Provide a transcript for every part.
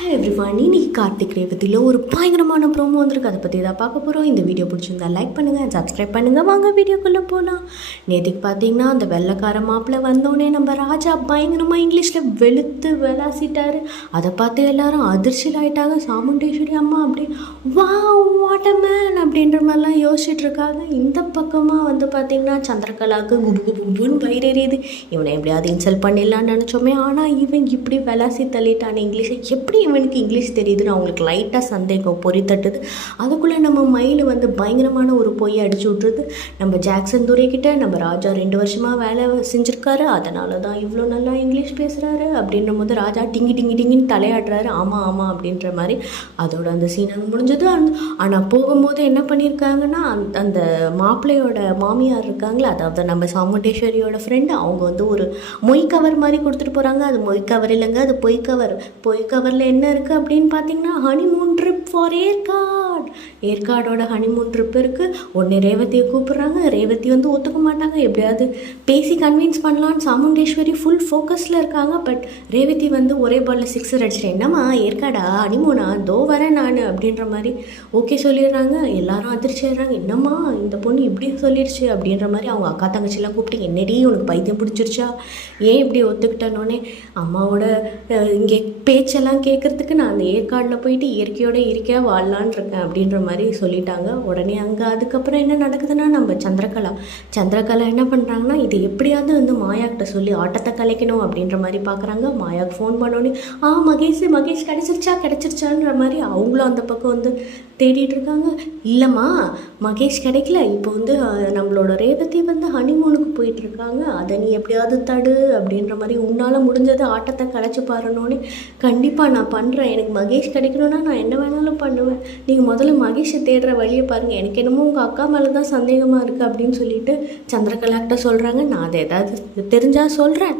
Hi everyone, இன்னைக்கு கார்த்திக் ரேவதியில் ஒரு பயங்கரமான ப்ரோமோ வந்திருக்கு. அதை பற்றி தான் பார்க்க போகிறோம். இந்த வீடியோ பிடிச்சிருந்தா லைக் பண்ணுங்கள், சப்ஸ்கிரைப் பண்ணுங்கள். வாங்க வீடியோக்குள்ளே போகலாம். நேற்றுக்கு பார்த்தீங்கன்னா அந்த வெள்ளைக்கார மாப்பிள்ளை வந்தோடனே நம்ம ராஜா பயங்கரமாக இங்கிலீஷில் வெளுத்து விளாசிட்டார். அதை பார்த்து எல்லாரும் அதிர்ச்சியில் ஆகிட்டாங்க. சாமுண்டேஸ்வரி அம்மா அப்படி வா வாட் அ மேன் அப்படின்ற மாதிரிலாம் யோசிச்சுட்டு இருக்காங்க. இந்த பக்கமாக வந்து பார்த்திங்கன்னா சந்திரகலாவுக்கு குபு குபு குபுன்னு பயிரெறியுது. இவனை எப்படியாவது இன்சல்ட் பண்ணிடலான்னு நினச்சோமே, ஆனால் இவன் இப்படி விளாசி தள்ளிட்டான். இங்கிலீஷை எப்படி இவனுக்கு இங்கிலீஷ் தெரியுதுன்னு அவங்களுக்கு லைட்டாக சந்தேகம் பொறித்தட்டுது. அதுக்குள்ளே நம்ம மயில் வந்து பயங்கரமான ஒரு பொய்யை அடிச்சு விட்ருது. நம்ம ஜாக்சன் துரைக்கிட்ட நம்ம ராஜா 2 வருஷமாக வேலை செஞ்சுருக்காரு, அதனால தான் இவ்வளோ நல்லா இங்கிலீஷ் பேசுகிறாரு அப்படின்ற போது ராஜா டிங்கி டிங்கி டிங்கின்னு தலையாடுறாரு. ஆமாம் ஆமாம் அப்படின்ற மாதிரி அதோட அந்த சீன் அங்கே முடிஞ்சது. ஆனால் போகும்போது என்ன பண்ணியிருக்காங்கன்னா, அந்த மாப்பிள்ளையோட மாமியார் இருக்காங்களே, அதாவது நம்ம சாமுண்டேஸ்வரியோட ஃப்ரெண்டு, அவங்க வந்து ஒரு மொய் கவர் மாதிரி கொடுத்துட்டு போகிறாங்க. அது மொய் கவர் இல்லைங்க, அது பொய் கவர். பொய் கவரில் என்ன இருக்குது அப்படின்னு பார்த்தீங்கன்னா, ஹனிமூன் ட்ரிப் ஃபார் ஏற்காடோட ஹனிமூன் ட்ரிப் இருக்குது. ஒன்று ரேவதியை கூப்பிட்றாங்க. ரேவதி வந்து ஒத்துக்க மாட்டாங்க. எப்படியாவது பேசி கன்வின்ஸ் பண்ணலான்னு சாமுண்டேஸ்வரி ஃபுல் ஃபோக்கஸில் இருக்காங்க. பட் ரேவதி வந்து ஒரே பாலில் 6 அடிச்சிட்டேன். என்னம்மா ஏற்காடா ஹனிமூனா, தோ வரேன் நான் அப்படின்ற மாதிரி ஓகே சொல்லிடுறாங்க. எல்லாரும் அதிர்ச்சி ஆயிடுறாங்க. என்னம்மா இந்த பொண்ணு இப்படி சொல்லிடுச்சு அப்படின்ற மாதிரி அவங்க அக்கா தங்கச்சிலாம் கூப்பிட்டு, என்னடி உனக்கு பைத்தியம் பிடிச்சிருச்சா, ஏன் இப்படி ஒத்துக்கிட்டனோடனே அம்மாவோட இங்கே பேச்செல்லாம் கேட்குறதுக்கு நான் அந்த ஏற்காடில் போயிட்டு இயற்கையோட இயற்கையாக வாழலான் இருக்கேன் அப்படின்ற மாதிரி சொல்லிட்டாங்க. உடனே அங்கே அதுக்கப்புறம் என்ன நடக்குதுன்னா, நம்ம சந்திரகலா என்ன பண்ணுறாங்கன்னா, இது எப்படியாவது வந்து மாயாக்கிட்ட சொல்லி ஆட்டத்தை கலைக்கணும் அப்படின்ற மாதிரி பார்க்குறாங்க. மாயாவுக்கு ஃபோன் பண்ணோன்னே மகேஷ் கிடச்சிருச்சான்ற மாதிரி அவங்களும் அந்த பக்கம் வந்து தேடிட்டு இருக்காங்க. இல்லைம்மா மகேஷ் கிடைக்கல, இப்போ வந்து நம்மளோட ரேவதி வந்து ஹனிமூனுக்கு போயிட்டுருக்காங்க, அதை நீ எப்படியாவது தடு அப்படின்ற மாதிரி உன்னால் முடிஞ்சது ஆட்டத்தை கலைச்சி பாருனோடனே, கண்டிப்பாக நான் பண்ணுறேன், எனக்கு மகேஷ் கிடைக்கணுன்னா நான் என்ன வேணாலும் பண்ணுவேன், நீங்கள் முதல்ல மகேஷை தேடுற வழியை பாருங்கள், எனக்கு என்னமோ உங்கள் அக்கா மேலே தான் சந்தேகமாக இருக்குது அப்படின்னு சொல்லிட்டு சந்திரகலாக்கிட்ட சொல்கிறாங்க. நான் அதை ஏதாவது தெரிஞ்சால் சொல்கிறேன்,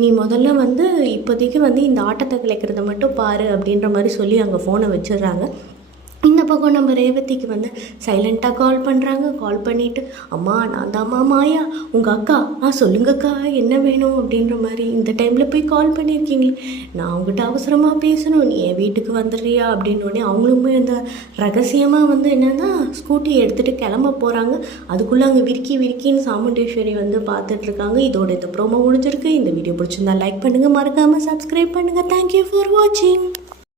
நீ முதல்ல வந்து இப்போதைக்கு வந்து இந்த ஆட்டத்தை கலைக்கிறத மட்டும் பாரு அப்படின்ற மாதிரி சொல்லி அங்கே ஃபோனை வச்சிடுறாங்க. இந்த பக்கம் நம்ம ரேவதிக்கு வந்து சைலண்ட்டாக கால் பண்ணுறாங்க. கால் பண்ணிவிட்டு, அம்மா நான் தாம்மா மாயா உங்கள் அக்கா, சொல்லுங்கக்கா என்ன வேணும் அப்படின்ற மாதிரி, இந்த டைமில் போய் கால் பண்ணியிருக்கீங்களே, நான் உங்கள்கிட்ட அவசரமாக பேசணும், நீ என் வீட்டுக்கு வந்துடுறியா அப்படின்னோடனே அவங்களுமே அந்த ரகசியமாக வந்து என்னென்னா ஸ்கூட்டி எடுத்துகிட்டு கிளம்ப போகிறாங்க. அதுக்குள்ளே அங்கே விரிக்கின்னு சாமுண்டேஸ்வரி வந்து பார்த்துட்ருக்காங்க. இதோட இந்த ப்ரோமோ முடிஞ்சிருக்கு. இந்த வீடியோ பிடிச்சிருந்தா லைக் பண்ணுங்கள், மறக்காமல் சப்ஸ்கிரைப் பண்ணுங்கள். தேங்க்யூ ஃபார் வாட்சிங்.